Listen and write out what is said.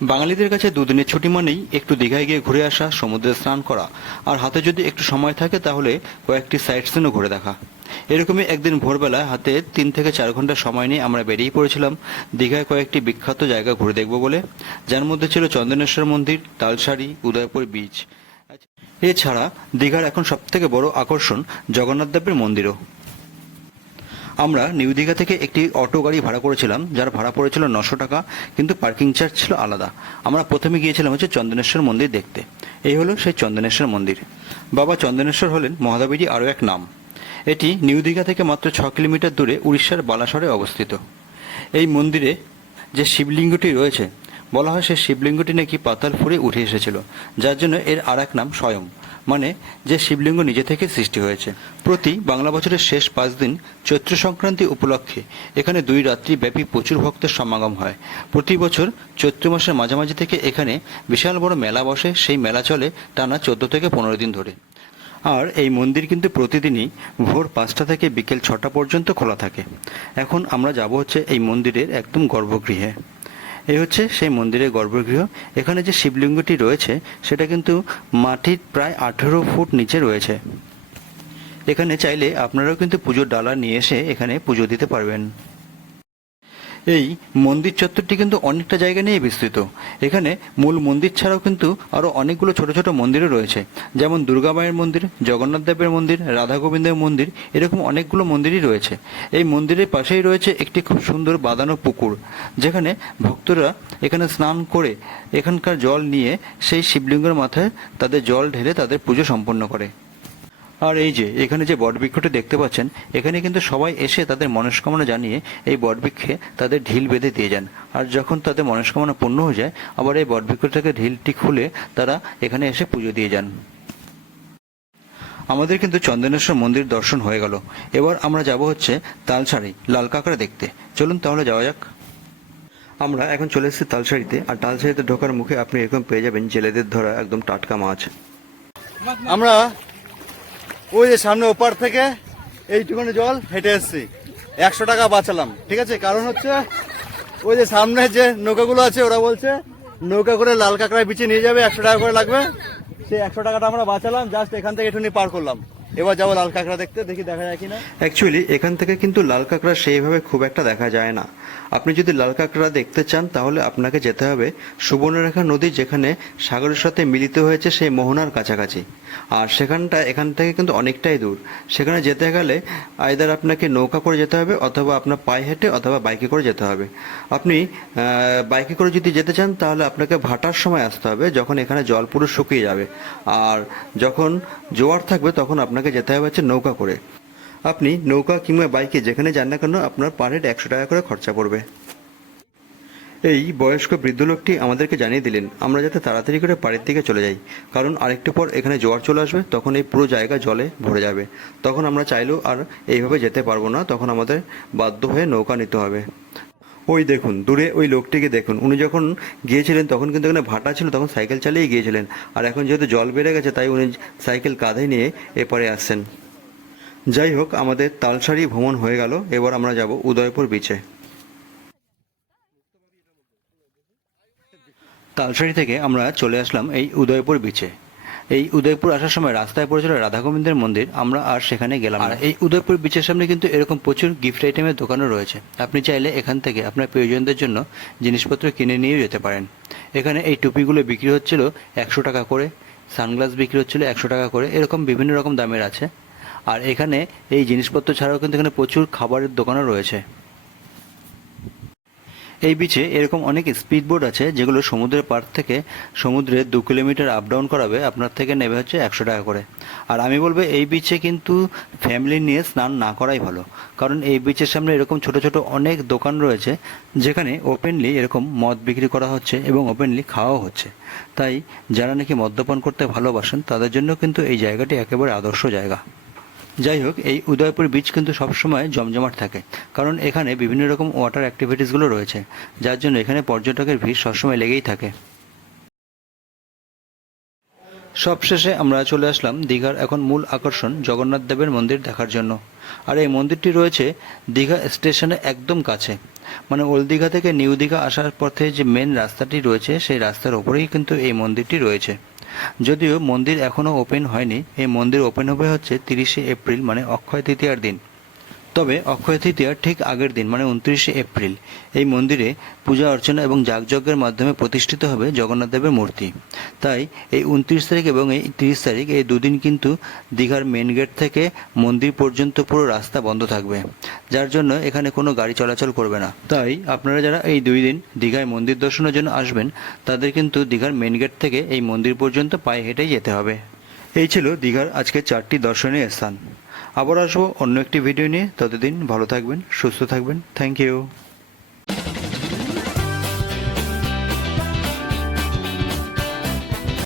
বাঙালিদের কাছে দুদিনের ছুটি মানেই একটু দীঘায় গিয়ে ঘুরে আসা, সমুদ্রে স্নান করা, আর হাতে যদি একটু সময় থাকে তাহলে কয়েকটি সাইট সিনও ঘুরে দেখা। এরকমই একদিন ভোরবেলা হাতে 3 থেকে 4 ঘন্টা সময় নিয়ে আমরা বেরিয়ে পড়েছিলাম দীঘায় কয়েকটি বিখ্যাত জায়গা ঘুরে দেখব বলে, যার মধ্যে ছিল চন্দনেশ্বর মন্দির, তালসারি, উদয়পুর বিচ। এছাড়া দীঘার এখন সবথেকে বড় আকর্ষণ জগন্নাথ দেবের মন্দিরও। আমরা নিউ দীঘা থেকে একটি অটো গাড়ি ভাড়া করেছিলাম, যার ভাড়া পড়েছিল 900 টাকা, কিন্তু পার্কিং চার্জ ছিল আলাদা। আমরা প্রথমে গিয়েছিলাম চন্দনেশ্বর মন্দির দেখতে। এই হলো সেই চন্দনেশ্বর মন্দির। বাবা চন্দনেশ্বর হলেন মহাদেবেরই আরও এক নাম। এটি নিউ দীঘা থেকে মাত্র 6 কিলোমিটার দূরে উড়িষ্যার বালাসরে অবস্থিত। এই মন্দিরে যে শিবলিঙ্গটি রয়েছে, বলা হয় সেই শিবলিঙ্গটি নাকি পাতাল ফুঁড়ে উঠে এসেছিল, যার জন্য এর আর এক নাম স্বয়ং, মানে যে শিবলিঙ্গ নিজে থেকে সৃষ্টি হয়েছে। প্রতি বাংলা বছরের শেষ 5 দিন চৈত্র সংক্রান্তি উপলক্ষে এখানে 2 রাত্রি ব্যাপী প্রচুর ভক্তের সমাগম হয়। প্রতি বছর চৈত্র মাসের মাঝামাঝি থেকে এখানে বিশাল বড় মেলা বসে। সেই মেলা চলে টানা 14 থেকে 15 দিন ধরে। আর এই মন্দির কিন্তু প্রতিদিনই ভোর 5টা থেকে বিকেল 6টা পর্যন্ত খোলা থাকে। এখন আমরা যাব এই মন্দিরের একদম গর্ভগৃহে। এই হচ্ছে সেই মন্দিরের গর্ভগৃহ। এখানে যে শিবলিঙ্গটি রয়েছে সেটা কিন্তু মাটির প্রায় 18 ফুট নিচে রয়েছে। এখানে চাইলে আপনারাও কিন্তু পুজোর ডালা নিয়ে এসে এখানে পুজো দিতে পারবেন। এই মন্দির চত্বরটি কিন্তু অনেকটা জায়গা নিয়ে বিস্তৃত। এখানে মূল মন্দির ছাড়াও কিন্তু আরও অনেকগুলো ছোট ছোট মন্দিরও রয়েছে, যেমন দুর্গা মায়ের মন্দির, জগন্নাথ দেবের মন্দির, রাধা গোবিন্দের মন্দির, এরকম অনেকগুলো মন্দিরই রয়েছে। এই মন্দিরের পাশেই রয়েছে একটি খুব সুন্দর বাঁধানো পুকুর, যেখানে ভক্তরা এখানে স্নান করে এখানকার জল নিয়ে সেই শিবলিঙ্গের মাথায় তাদের জল ঢেলে তাদের পুজো সম্পন্ন করে। আর এই যে এখানে যে বটবৃক্ষটি দেখতে পাচ্ছেন, এখানে কিন্তু সবাই এসে তাদের মনস্কামনা জানিয়ে এই বটবৃক্ষে তাদের ঢিল বেঁধে দিয়ে যান। আর যখন তাদের মনস্কামনা পূর্ণ হয়ে যায়, আবার এই বটবৃক্ষ থেকে ঢিলটি খুলে তারা এখানে এসে পুজো দিয়ে যান। আমাদের কিন্তু চন্দনেশ্বর মন্দির দর্শন হয়ে গেল। এবার আমরা যাব তালসারি লাল কাঁকড়া দেখতে। চলুন তাহলে যাওয়া যাক। আমরা এখন চলে এসেছি তালসারিতে। আর তালসারিতে ঢোকার মুখে আপনি এরকম পেয়ে যাবেন জেলেদের ধরা একদম টাটকা মাছ। আমরা ওই যে সামনে ওপার থেকে এইটুকুনি জল হেঁটে এসছি, 100 টাকা বাঁচালাম। ঠিক আছে, কারণ হচ্ছে ওই যে সামনে যে নৌকাগুলো আছে, ওরা বলছে নৌকা করে লাল কাঁকড়ায় বিচে নিয়ে যাবে, 100 টাকা করে লাগবে। সেই 100 টাকাটা আমরা বাঁচালাম, জাস্ট এখান থেকে একটুখানি পার করলাম। এবার যাবো লাল কাঁকড়া দেখতে, দেখি দেখা যায় কিনা। অ্যাকচুয়ালি এখান থেকে কিন্তু লাল কাঁকড়া সেইভাবে খুব একটা দেখা যায় না। আপনি যদি লাল কাঁকড়া দেখতে চান তাহলে আপনাকে যেতে হবে সুবর্ণরেখা নদী, যেখানে সাগরের সাথে মিলিত হয়েছে সেই মোহনার কাছাকাছি। আর সেখানটা এখান থেকে কিন্তু অনেকটাই দূর। সেখানে যেতে গেলে আইদার আপনাকে নৌকা করে যেতে হবে, অথবা আপনার পায়ে হেঁটে অথবা বাইকে করে যেতে হবে। আপনি বাইকে করে যদি যেতে চান তাহলে আপনাকে ভাটার সময় আসতে হবে, যখন এখানে জল পুরো শুকিয়ে যাবে। আর যখন জোয়ার থাকবে তখন আপনাকে যেতে হবে নৌকা করে। আপনি নৌকা কিংবা বাইকে যেখানে যান না কেন, আপনার পার হেড 100 টাকা করে খরচা পড়বে। এই বয়স্ক বৃদ্ধ লোকটি আমাদেরকে জানিয়ে দিলেন আমরা যাতে তাড়াতাড়ি করে পাড়ের দিকে চলে যাই, কারণ আরেকটু পর এখানে জোয়ার চলে আসবে, তখন এই পুরো জায়গা জলে ভরে যাবে। তখন আমরা চাইলেও আর এইভাবে যেতে পারবো না, তখন আমাদের বাধ্য হয়ে নৌকা নিতে হবে। ওই দেখুন দূরে ওই লোকটিকে দেখুন, উনি যখন গিয়েছিলেন তখন কিন্তু এখানে ভাটা ছিল, তখন সাইকেল চালিয়ে গিয়েছিলেন। আর এখন যেহেতু জল বেড়ে গেছে তাই উনি সাইকেল কাঁধে নিয়ে এপারে আসছেন। যাই হোক, আমাদের তালসারি ভ্রমণ হয়ে গেল। এবার আমরা যাব উদয়পুর বিচে। তালসারি থেকে আমরা চলে আসলাম এই উদয়পুর বিচে। এই উদয়পুর আসার সময় রাস্তায় পড়েছিল রাধা গোবিন্দের মন্দির, আমরা আর সেখানে গেলাম না। এই উদয়পুর বিচের সামনে কিন্তু এরকম প্রচুর গিফট আইটেমের দোকানও রয়েছে। আপনি চাইলে এখান থেকে আপনার প্রিয়জনদের জন্য জিনিসপত্র কিনে নিয়েও যেতে পারেন। এখানে এই টুপিগুলো বিক্রি হচ্ছিল 100 টাকা করে, সানগ্লাস বিক্রি হচ্ছিল 100 টাকা করে, এরকম বিভিন্ন রকম দামের আছে। আর এখানে এই জিনিসপত্র ছাড়াও কিন্তু এখানে প্রচুর খাবারের দোকানও রয়েছে। এই বিচে এরকম অনেক স্পিড বোট আছে, যেগুলো সমুদ্রের পাড় থেকে সমুদ্রে 2 কিলোমিটার আপ ডাউন করাবে, আপনার থেকে নেবে 100 টাকা করে। আর আমি বলবো এই বিচে কিন্তু ফ্যামিলি নিয়ে স্নান না করাই ভালো, কারণ এই বিচের সামনে এরকম ছোট ছোট অনেক দোকান রয়েছে, যেখানে ওপেনলি এরকম মদ বিক্রি করা হচ্ছে এবং ওপেনলি খাওয়াও হচ্ছে। তাই যারা নাকি মদ্যপান করতে ভালোবাসেন তাদের জন্য কিন্তু এই জায়গাটি একেবারে আদর্শ জায়গা। যাই হোক, এই উদয়পুর বিচ কিন্তু সবসময় জমজমাট থাকে, কারণ এখানে বিভিন্ন রকম ওয়াটার অ্যাক্টিভিটিসগুলো রয়েছে, যার জন্য এখানে পর্যটকের ভিড় সবসময় লেগেই থাকে। সবশেষে আমরা চলে আসলাম দীঘার এখন মূল আকর্ষণ জগন্নাথ দেবের মন্দির দেখার জন্য। আর এই মন্দিরটি রয়েছে দীঘা স্টেশনে একদম কাছে, মানে ওল্ড দীঘা থেকে নিউ দীঘা আসার পথে যে মেন রাস্তাটি রয়েছে সেই রাস্তার ওপরেই কিন্তু এই মন্দিরটি রয়েছে। যদিও মন্দির এখনও ওপেন হয়নি, এই মন্দির ওপেন হবে হচ্ছে 30শে এপ্রিল মানে অক্ষয় তৃতীয়ার দিন। তবে অক্ষয় তৃতীয়ার ঠিক আগের দিন মানে 29শে এপ্রিল এই মন্দিরে পূজা অর্চনা এবং যাগযজ্ঞের মাধ্যমে প্রতিষ্ঠিত হবে জগন্নাথ দেবের মূর্তি। তাই এই 29 তারিখ এবং এই 30 তারিখ এই দুদিন কিন্তু দীঘার মেন গেট থেকে মন্দির পর্যন্ত পুরো রাস্তা বন্ধ থাকবে, যার জন্য এখানে কোনো গাড়ি চলাচল করবে না। তাই আপনারা যারা এই 2 দিন দীঘায় মন্দির দর্শনের জন্য আসবেন তাদের কিন্তু দীঘার মেন গেট থেকে এই মন্দির পর্যন্ত পায়ে হেঁটেই যেতে হবে। এই ছিল দীঘার আজকে 4টি দর্শনীয় স্থান। আবার আসবো অন্য একটি ভিডিও নিয়ে, ততদিন ভালো থাকবেন, সুস্থ থাকবেন। Thank you.